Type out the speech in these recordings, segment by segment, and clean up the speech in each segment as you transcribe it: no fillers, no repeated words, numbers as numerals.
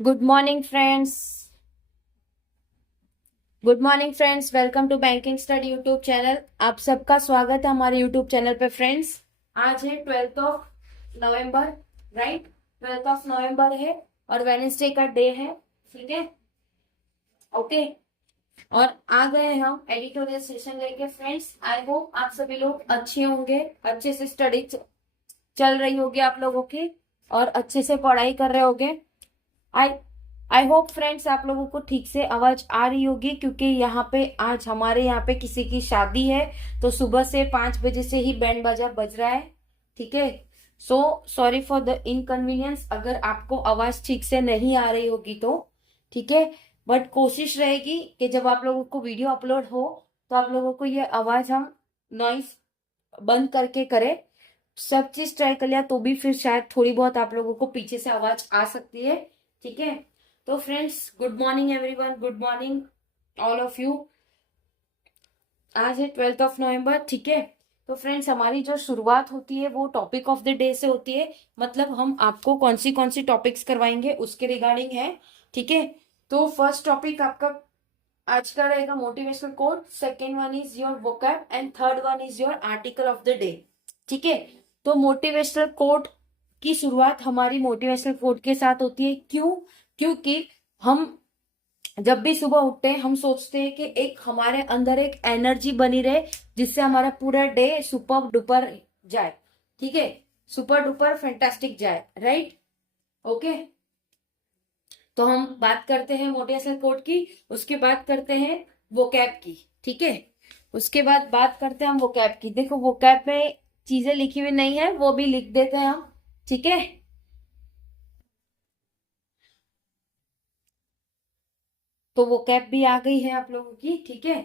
Good morning friends. Good morning friends, welcome to banking study YouTube channel. आप सबका स्वागत है हमारे यूट्यूब चैनल पे फ्रेंड्स। आज है 12 नवंबर, राइट। 12 नवंबर है और वेडनेसडे का डे है, ठीक है। ओके। और आ गए हैं हम एडिटोरियल सेशन लेके फ्रेंड्स। आई होप आप सभी लोग अच्छे होंगे, अच्छे से स्टडी चल रही होगी आप लोगों की और अच्छे से पढ़ाई कर रहे होगे। आई आई होप फ्रेंड्स आप लोगों को ठीक से आवाज आ रही होगी, क्योंकि यहाँ पे आज हमारे यहाँ पे किसी की शादी है, तो सुबह से 5 बजे से ही बैंड बाजा बज रहा है, ठीक है। So sorry for the inconvenience अगर आपको आवाज ठीक से नहीं आ रही होगी तो, ठीक है। बट कोशिश रहेगी कि जब आप लोगों को वीडियो अपलोड हो तो आप लोगों को ये आवाज हम नॉइस बंद करके करें। सब चीज ट्राई कर लिया तो भी फिर शायद थोड़ी बहुत आप लोगों को पीछे से आवाज आ सकती है, ठीक है। तो friends, good morning everyone, good morning all of you. आज है 12 नवंबर, ठीक है। तो फ्रेंड्स, हमारी जो शुरुआत होती है वो टॉपिक ऑफ द डे से होती है। मतलब हम आपको कौन सी टॉपिक्स करवाएंगे उसके रिगार्डिंग है, ठीक है। तो फर्स्ट टॉपिक आपका आज का रहेगा motivational quote, second one is your vocab and third one is your article of the day, ठीक है। तो मोटिवेशनल कोट की शुरुआत हमारी मोटिवेशनल कोट के साथ होती है। क्यों? क्योंकि हम जब भी सुबह उठते हैं हम सोचते हैं कि एक हमारे अंदर एक एनर्जी बनी रहे, जिससे हमारा पूरा डे सुपर डुपर जाए, ठीक है। सुपर डुपर फैंटास्टिक जाए, राइट। ओके। तो हम बात करते हैं मोटिवेशनल कोट की, उसके बाद करते हैं वोकैब की, ठीक है। उसके बाद बात करते हैं हम वोकैब की। देखो, वोकैब में चीजें लिखी हुई नहीं है, वो भी लिख देते हैं हम, ठीक है। तो वोकैब भी आ गई है आप लोगों की, ठीक है।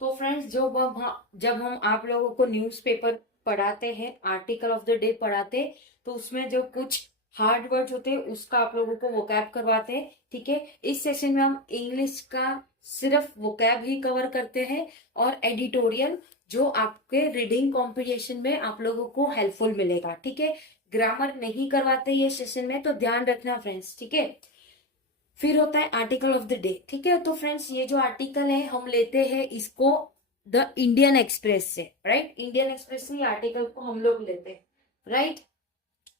तो फ्रेंड्स, जब हम आप लोगों को न्यूज़पेपर पढ़ाते हैं, आर्टिकल ऑफ द डे पढ़ाते, तो उसमें जो कुछ हार्ड वर्ड्स होते हैं उसका आप लोगों को वोकैब करवाते हैं, ठीक है। इस सेशन में हम इंग्लिश का सिर्फ वोकैब ही कवर करते हैं और एडिटोरियल जो आपके रीडिंग कॉम्पिटिशन में आप लोगों को हेल्पफुल मिलेगा, ठीक है। ग्रामर नहीं करवाते ये सेशन में, तो ध्यान रखना फ्रेंड्स, ठीक है। फिर होता है आर्टिकल ऑफ द डे, ठीक है। तो फ्रेंड्स, ये जो आर्टिकल है हम लेते हैं इसको द इंडियन एक्सप्रेस से, राइट। इंडियन एक्सप्रेस से आर्टिकल को हम लोग लेते हैं, राइट।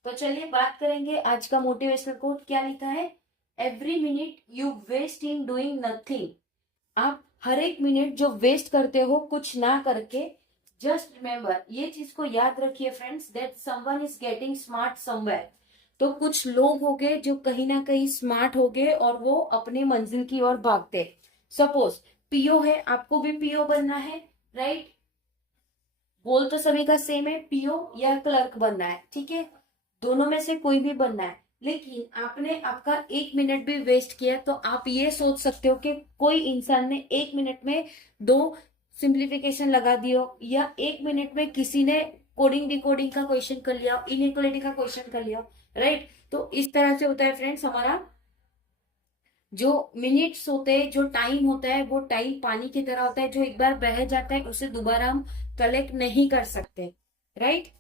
तो चलिए बात करेंगे आज का मोटिवेशनल कोट क्या लिखा है। Every minute you waste in doing nothing. आप हर एक मिनट जो वेस्ट करते हो कुछ ना करके, जस्ट रिमेम्बर, ये चीज को याद रखिए friends, that someone is getting smart somewhere. तो कुछ लोग हो गए जो कहीं ना कहीं स्मार्ट हो गए और वो अपनी मंजिल की ओर भागते। सपोज पीओ है, आपको भी पीओ बनना है, राइट। गोल तो सभी का सेम है, पीओ या क्लर्क बनना है, ठीक है। दोनों में से कोई भी बनना है, लेकिन आपने आपका 1 मिनट भी वेस्ट किया तो आप ये सोच सकते हो कि कोई इंसान ने 1 मिनट में दो सिंप्लीफिकेशन लगा दियो, या 1 मिनट में किसी ने कोडिंग डिकोडिंग का क्वेश्चन कर लिया, इनइक्वालिटी का क्वेश्चन कर लिया, राइट। तो इस तरह से होता है फ्रेंड्स, हमारा जो मिनट्स होते हैं, जो टाइम होता है, वो टाइम पानी की तरह होता है, जो एक बार बह जाता है उसे दोबारा हम कलेक्ट नहीं कर सकते, राइट।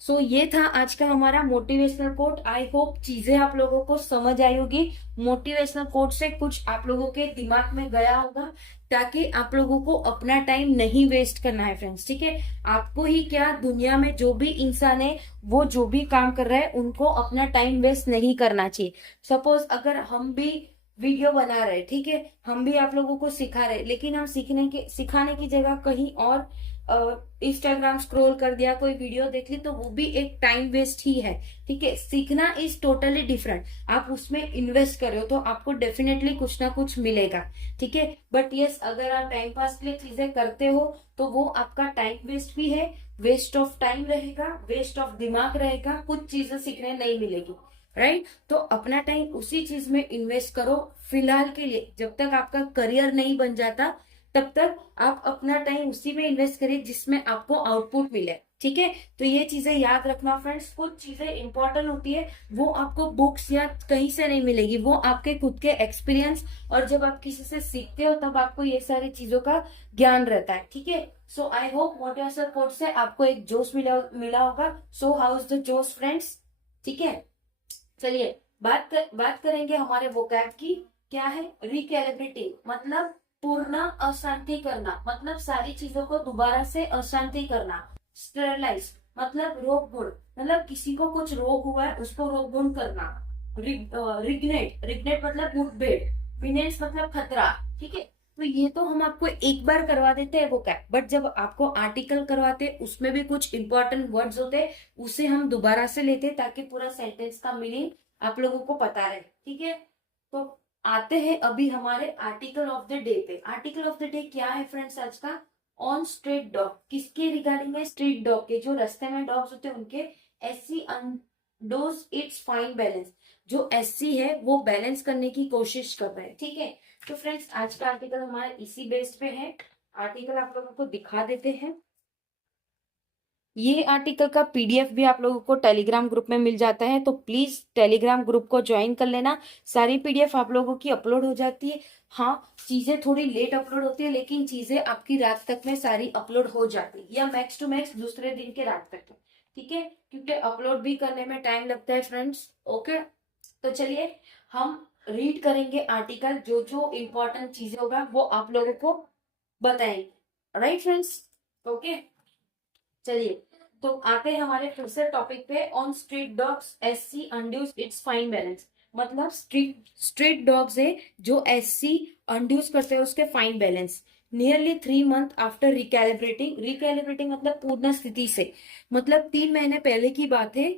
सो ये था आज का हमारा मोटिवेशनल कोट। आई होप चीजें आप लोगों को समझ आई होगी। मोटिवेशनल कोट से कुछ आप लोगों के दिमाग में गया होगा, ताकि आप लोगों को अपना टाइम नहीं वेस्ट करना है फ्रेंड्स, ठीक है। आपको ही क्या, दुनिया में जो भी इंसान है वो जो भी काम कर रहा है उनको अपना टाइम वेस्ट नहीं करना चाहिए। सपोज अगर हम भी वीडियो बना रहे, ठीक है, हम भी आप लोगों को सिखा रहे, लेकिन हम सिखाने की जगह कहीं और इंस्टाग्राम स्क्रॉल कर दिया, कोई वीडियो देख ली, तो वो भी एक टाइम वेस्ट ही है, ठीक है। सीखना इज टोटली डिफरेंट। आप उसमें इन्वेस्ट कर रहे हो तो आपको डेफिनेटली कुछ ना कुछ मिलेगा, ठीक है। बट यस, अगर आप टाइम पास के लिए चीजें करते हो तो वो आपका टाइम वेस्ट भी है, वेस्ट ऑफ टाइम रहेगा, वेस्ट ऑफ दिमाग रहेगा, कुछ चीजें सीखने नहीं मिलेगी, राइट। तो अपना टाइम उसी चीज में इन्वेस्ट करो फिलहाल के लिए, जब तक आपका करियर नहीं बन जाता तब तक आप अपना टाइम उसी में इन्वेस्ट करिए जिसमें आपको आउटपुट मिले, ठीक है। तो ये चीजें याद रखना फ्रेंड्स, कुछ चीजें इंपॉर्टेंट होती है वो आपको बुक्स या कहीं से नहीं मिलेगी, वो आपके खुद के एक्सपीरियंस, और जब आप किसी से सीखते हो तब आपको ये सारी चीजों का ज्ञान रहता है, ठीक है। सो आई होप मोटिवेशनल कोट से आपको एक जोश मिला मिला होगा। सो हाउ इज द जोश फ्रेंड्स, ठीक है। चलिए बात करेंगे हमारे वोकैब की। क्या है रिकैलिब्रेटिंग, मतलब पूर्ण अशांति करना, मतलब सारी चीजों को दोबारा से अशांति करना। स्टेरलाइज मतलब रोग गुण, मतलब किसी को कुछ रोग हुआ है उसको रोग गुण करना। रिग्नेट, रिग्नेट मतलब मुठभेड़। विनेस मतलब खतरा। ठीक है, तो ये तो हम आपको एक बार करवा देते हैं वो क्या, बट जब आपको आर्टिकल करवाते उसमें भी कुछ इंपॉर्टेंट वर्ड्स होते हैं, उसे हम दोबारा से लेते हैं ताकि पूरा सेंटेंस का मीनिंग आप लोगों को पता रहे। ठीक है, तो आते हैं अभी हमारे आर्टिकल ऑफ द डे पे। आर्टिकल ऑफ द डे क्या है फ्रेंड्स आज का? On street dog. किसके रिगार्डिंग है? स्ट्रीट डॉग के, जो रास्ते में डॉग्स होते हैं उनके। एससी अंडोज इट्स फाइन बैलेंस, जो एससी है वो बैलेंस करने की कोशिश कर रहे हैं। ठीक है, तो फ्रेंड्स आज का आर्टिकल हमारा इसी बेस पे है। आर्टिकल आप लोगों को दिखा देते हैं। ये आर्टिकल का पीडीएफ भी आप लोगों को टेलीग्राम ग्रुप में मिल जाता है, तो प्लीज टेलीग्राम ग्रुप को ज्वाइन कर लेना। सारी पीडीएफ आप लोगों की अपलोड हो जाती है। हाँ, चीजें थोड़ी लेट अपलोड होती है, लेकिन चीजें आपकी रात तक में सारी अपलोड हो जाती है, या मैक्स टू मैक्स दूसरे दिन के रात तक। ठीक है, क्योंकि अपलोड भी करने में टाइम लगता है फ्रेंड्स। ओके, तो चलिए हम रीड करेंगे आर्टिकल। जो जो इम्पोर्टेंट चीजें होगा वो आप लोगों को बताएंगे। राइट फ्रेंड्स, ओके, चलिए तो आते हैं हमारे फिर से टॉपिक पे। On street dogs SC undoes its fine balance, मतलब स्ट्रीट डॉग्स है जो एससी अनड्यूस करते हैं उसके fine balance. Nearly 3 month after recalibrating, recalibrating मतलब पूर्ण स्थिति से, मतलब 3 महीने पहले की बात है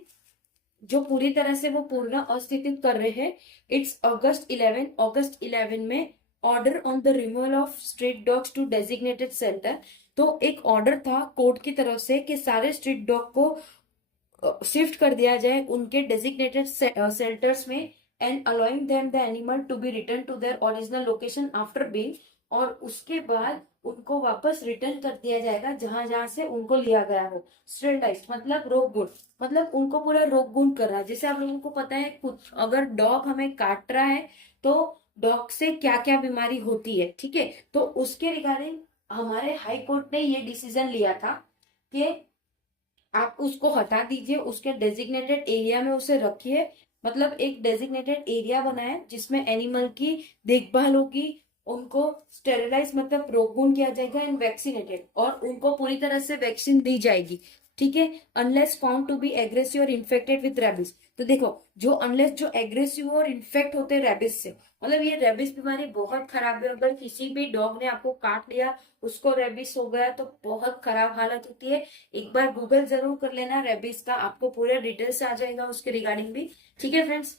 जो पूरी तरह से वो पूर्ण अस्तित्व कर रहे हैं। इट्स अगस्त 11 में order on the removal of street dogs to designated centre. तो एक ऑर्डर था कोर्ट की तरफ से कि सारे स्ट्रीट डॉग को शिफ्ट कर दिया जाए उनके डेजिग्नेटेड सेंटर्स में, and allowing them the animal to be return to their original location after being, और उसके बाद उनको वापस रिटर्न कर दिया जाएगा जहां जहां से उनको लिया गया हो। स्टेरिलाइज मतलब रोग गुण, मतलब उनको पूरा रोग गुण कर रहा है। जैसे आप लोगों को पता है कुछ अगर डॉग हमें काट रहा है तो डॉग से क्या क्या बीमारी होती है। ठीक है, तो उसके रिगार्डिंग हमारे हाई कोर्ट ने ये डिसीजन लिया था कि आप उसको हटा दीजिए, उसके डेजिग्नेटेड एरिया में उसे रखिए। मतलब एक डेजिग्नेटेड एरिया बनाए जिसमें एनिमल की देखभाल होगी, उनको स्टेरिलाइज मतलब रोगून किया जाएगा, एंड वैक्सीनेटेड, और उनको पूरी तरह से वैक्सीन दी जाएगी। ठीक है, unless found to be aggressive और इन्फेक्टेड विद रेबिस। तो देखो, जो अनलेस जो एग्रेसिव और इन्फेक्ट होते हैं रेबिस से, मतलब ये रेबिस बीमारी बहुत खराब है। अगर किसी भी डॉग ने आपको काट लिया, उसको रेबिस हो गया, तो बहुत खराब हालत होती है। एक बार गूगल जरूर कर लेना रेबिस का, आपको पूरे डिटेल्स आ जाएगा उसके रिगार्डिंग भी। ठीक है फ्रेंड्स,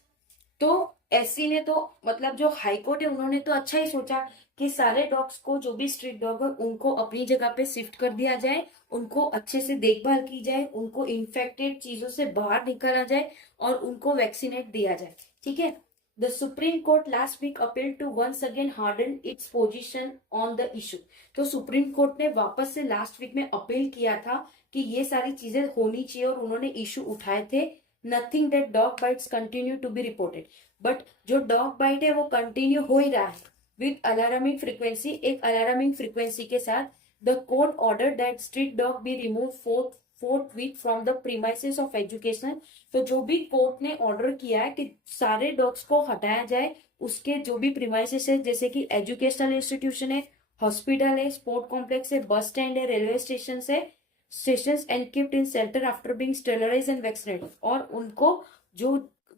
तो एससी ने तो मतलब जो हाई कोर्ट है उन्होंने तो अच्छा ही सोचा कि सारे डॉग्स को, जो भी स्ट्रीट डॉग है उनको अपनी जगह पे शिफ्ट कर दिया जाए, उनको अच्छे से देखभाल की जाए, उनको इन्फेक्टेड चीजों से बाहर निकाला जाए और उनको वैक्सीनेट दिया जाए। ठीक है, the Supreme Court last week appeal to once again harden its position on the issue. तो सुप्रीम कोर्ट ने वापस से लास्ट वीक में अपील किया था कि ये सारी चीजें होनी चाहिए, और उन्होंने इशू उठाए थे। Nothing that dog bites continue to be reported, but जो डॉग बाइट है वो कंटिन्यू हो ही रहा है विद अलार्मिंग फ्रीक्वेंसी, एक अलार्मिंग फ्रीक्वेंसी के साथ। The court order that street dog be remove fourth week from the premises of education. तो जो भी कोर्ट ने ऑर्डर किया है कि सारे डॉग्स को हटाया जाए उसके जो भी प्रीमाइसेस है, जैसे कि एजुकेशनल इंस्टीट्यूशन है, हॉस्पिटल है, स्पोर्ट कॉम्प्लेक्स है, बस स्टैंड है, रेलवे स्टेशन है, station and keeped in shelter after being sterilised and vaccinated. और उनको जो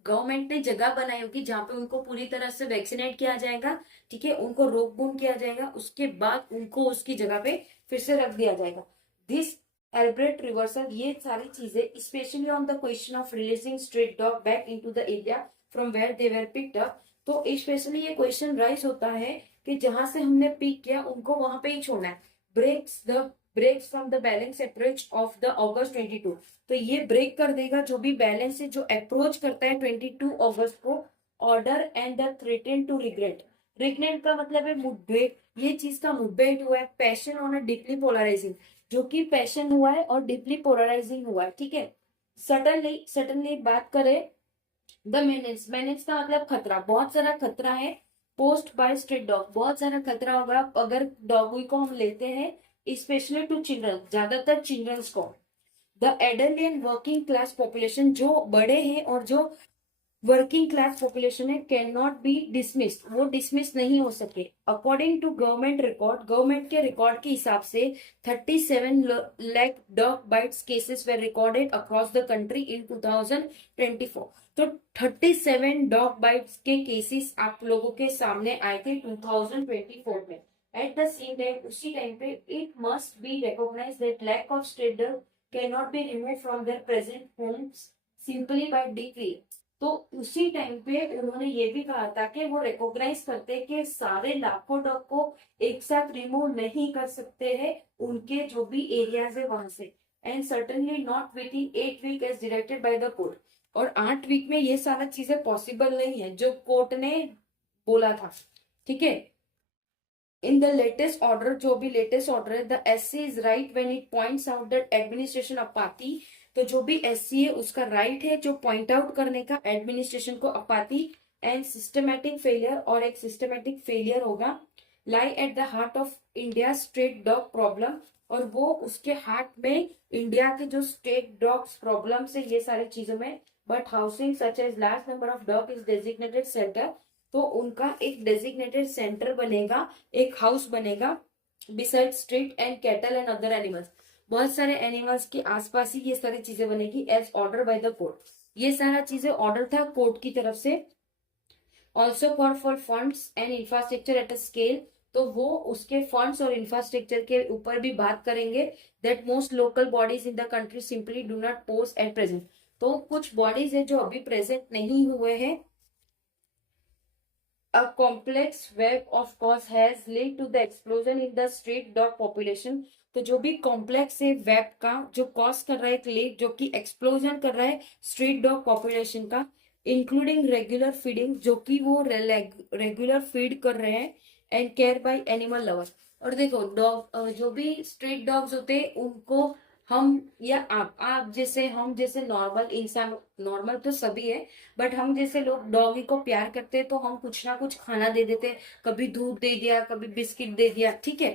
गवर्नमेंट ने जगह बनाई होगी जहां पे उनको पूरी तरह से वैक्सीनेट किया जाएगा, ठीक है, उनको रोक बूम किया जाएगा, उसके बाद उनको उसकी जगह पे फिर से रख दिया जाएगा। दिस एल्ब्रेट रिवर्सल, ये सारी चीजें specially on the question of releasing street dog back into the area from where they were picked up. तो स्पेशली ये क्वेश्चन राइज होता है कि जहां से हमने पिक किया उनको वहां पे ही छोड़ना है। Breaks from the balance approach of the August 22। तो ये ब्रेक कर देगा जो भी बैलेंस है जो अप्रोच करता है 22 अगस्त को। Order and the threaten to regret, regret का मतलब है मुठभेड़, ये चीज का मुठभेड़ हुआ है। Passion on a deeply polarising, जो कि पैशन हुआ है और डीपली पोलराइजिंग हुआ है। ठीक है, सडनली बात करें द मेनेस का मतलब खतरा, बहुत सारा खतरा है। पोस्ट बाय स्ट्रीट डॉग, बहुत सारा खतरा होगा अगर डॉग को हम लेते हैं, स्पेशली टू चिल्ड्रन, ज्यादातर चिल्ड्रंस को। The adult and working class population, जो बड़े हैं और जो वर्किंग क्लास पॉपुलेशन है, कैन नॉट बी डिसमिस्ड, वो डिसमिस नहीं हो सके। According to government record, government के रिकॉर्ड के हिसाब से 37 lakh dog bites cases were recorded across the country in 2024। तो 37 डॉग बाइट्स के केसेस आप लोगों के सामने आए थे 2024 में। एट द सेम टाइम, उसी टाइम पे it must be recognise that lack of street dog can not be remove from their present homes simply by decree. तो उसी टाइम पे उन्होंने ये भी कहा था कि वो रिकॉग्नाइज करते कि सारे लाखों डॉग को एक साथ रिमूव नहीं कर सकते हैं उनके जो भी एरियाज है वहां से, and certainly not with in 8 week as directed by the court. और 8 वीक में ये सारा चीजें पॉसिबल नहीं है जो कोर्ट ने बोला था, ठीक है। इन द लेटेस्ट ऑर्डर, जो भी लेटेस्ट ऑर्डर है, the SC is right when it points out that administration of party. तो जो भी एससी है उसका राइट है जो पॉइंट आउट करने का एडमिनिस्ट्रेशन को अपाती एंड सिस्टमैटिक फेलियर, और एक सिस्टमैटिक फेलियर होगा lie at the heart of India street dog problem. और वो उसके हार्ट में इंडिया के जो स्ट्रीट डॉग्स प्रॉब्लम से ये सारी चीजों में, but housing such as large number of dog is designated centre. तो उनका एक डेजिग्नेटेड सेंटर बनेगा, एक हाउस बनेगा beside street and cattle and other animals. बहुत सारे एनिमल्स के आसपास ही ये सारी चीजें बनेगी as order by the court. ये सारा चीजें ऑर्डर था कोर्ट की तरफ से। Also for funds and infrastructure at a scale, तो वो उसके फंड्स और इंफ्रास्ट्रक्चर के ऊपर भी बात करेंगे that most local bodies in the country simply do not pose at present. तो कुछ बॉडीज है जो अभी प्रेजेंट नहीं हुए हैं। A complex web of cause has led to the explosion in the street dog population। तो जो भी कॉम्प्लेक्स है वेब का जो कॉज कर रहा है, एक लेक जो कि एक्सप्लोजन कर रहा है स्ट्रीट डॉग पॉपुलेशन का, इंक्लूडिंग रेगुलर फीडिंग, जो कि वो रेगुलर फीड कर रहे हैं, and care by animal lovers. और देखो डॉग, जो भी स्ट्रीट डॉग्स होते हैं उनको हम या आप जैसे, हम जैसे नॉर्मल इंसान, नॉर्मल तो सभी है, बट हम जैसे लोग डॉगी को प्यार करते हैं तो हम कुछ ना कुछ खाना दे देते हैं, कभी दूध दे दिया, कभी बिस्किट दे दिया, ठीक है।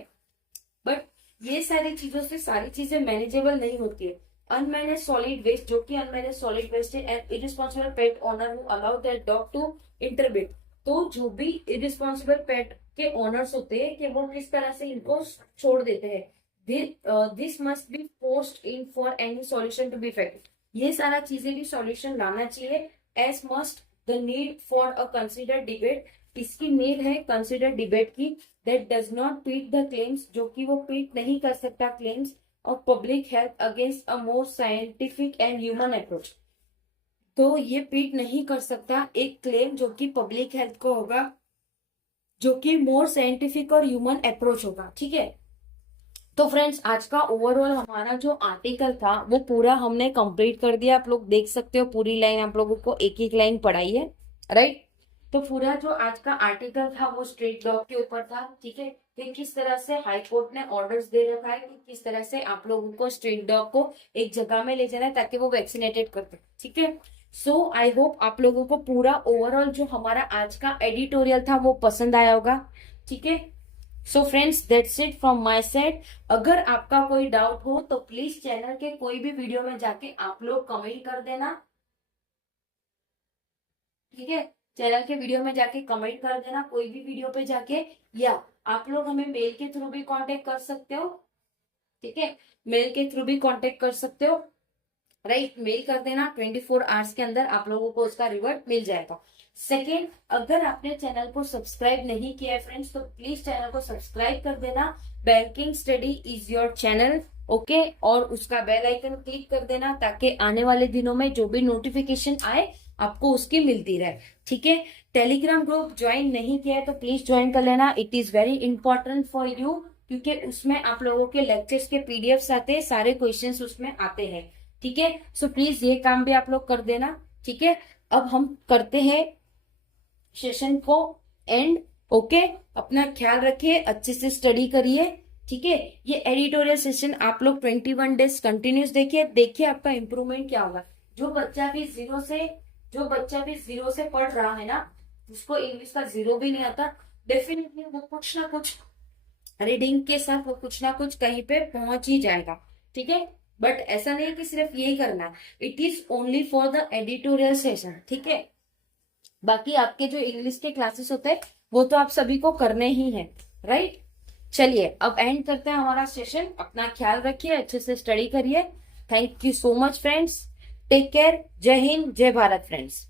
बट ये सारी चीजों से सारी चीजें मैनेजेबल नहीं होती है। अनमैनेज सॉलिड वेस्ट, जो कि अनमैनेज सॉलिड वेस्ट है, and irresponsible pet owner who allow that dog to इंटरबिट। तो जो भी इरिस्पॉन्सिबल पेट के ओनर्स होते हैं कि वो किस तरह से इनको छोड़ देते हैं, this must be post in for any solution to be effective. ये सारा चीजें भी सॉल्यूशन लाना चाहिए as must the need for a consider debate. इसकी नीड है कंसिडर डिबेट की, that does not pit the claims, जो कि वो पीट नहीं कर सकता claims of public health against a more scientific and humane approach. तो ये पीट नहीं कर सकता एक क्लेम जो कि पब्लिक हेल्थ को होगा, जो कि मोर साइंटिफिक और ह्यूमन अप्रोच होगा, ठीक है। तो फ्रेंड्स, आज का ओवरऑल हमारा जो आर्टिकल था वो पूरा हमने कंप्लीट कर दिया। आप लोग देख सकते हो पूरी लाइन आप लोगों को एक एक लाइन पढ़ाई है, राइट। तो पूरा जो आज का आर्टिकल था वो स्ट्रीट डॉग के ऊपर था, ठीक है, कि किस तरह से हाई कोर्ट ने ऑर्डर्स दे रखा है कि किस तरह से आप लोगों को स्ट्रीट डॉग को एक जगह में ले जाना है ताकि वो वैक्सीनेटेड करते, ठीक है। सो आई होप आप लोगों को पूरा ओवरऑल जो हमारा आज का एडिटोरियल था वो पसंद आया होगा, ठीक है। So friends, that's it from my side. अगर आपका कोई डाउट हो तो प्लीज चैनल के कोई भी वीडियो में जाके आप लोग कमेंट कर देना, ठीक है। चैनल के वीडियो में जाके कमेंट कर देना कोई भी वीडियो पे जाके, या आप लोग हमें मेल के थ्रू भी कांटेक्ट कर सकते हो, ठीक है। मेल के थ्रू भी कांटेक्ट कर सकते हो, राइट। मेल कर देना, 24 आवर्स के अंदर आप लोगों को उसका रिवर्ट मिल जाएगा। सेकेंड, अगर आपने चैनल को सब्सक्राइब नहीं किया है फ्रेंड्स तो प्लीज चैनल को सब्सक्राइब कर देना। Banking study is your channel, okay. और उसका बेल आइकन क्लिक कर देना ताकि आने वाले दिनों में जो भी नोटिफिकेशन आए आपको उसकी मिलती रहे, ठीक है। टेलीग्राम ग्रुप ज्वाइन नहीं किया है तो प्लीज ज्वाइन कर लेना, it is very important for you, क्योंकि उसमें आप लोगों के लेक्चर्स के पीडीएफ आते हैं, सारे क्वेश्चंस उसमें आते हैं, ठीक है। सो प्लीज ये काम भी आप लोग कर देना, ठीक है। अब हम करते हैं सेशन को एंड, ओके। अपना ख्याल रखिए, अच्छे से स्टडी करिए, ठीक है। ये एडिटोरियल सेशन आप लोग 21 डेज कंटिन्यूस देखिए आपका इंप्रूवमेंट क्या होगा। जो बच्चा भी जीरो से पढ़ रहा है ना, उसको इंग्लिश का जीरो भी नहीं आता, डेफिनेटली वो कुछ ना कुछ रीडिंग के साथ वो कुछ ना कुछ कहीं पे पहुंच ही जाएगा, ठीक है। बट ऐसा नहीं कि सिर्फ यही करना है, it is only for the editorial session, ठीक है। बाकी आपके जो इंग्लिश के क्लासेस होते हैं वो तो आप सभी को करने ही है, राइट। चलिए अब एंड करते हैं हमारा सेशन। अपना ख्याल रखिए, अच्छे से स्टडी करिए। Thank you so much friends. Take care. जय हिंद, जय भारत फ्रेंड्स।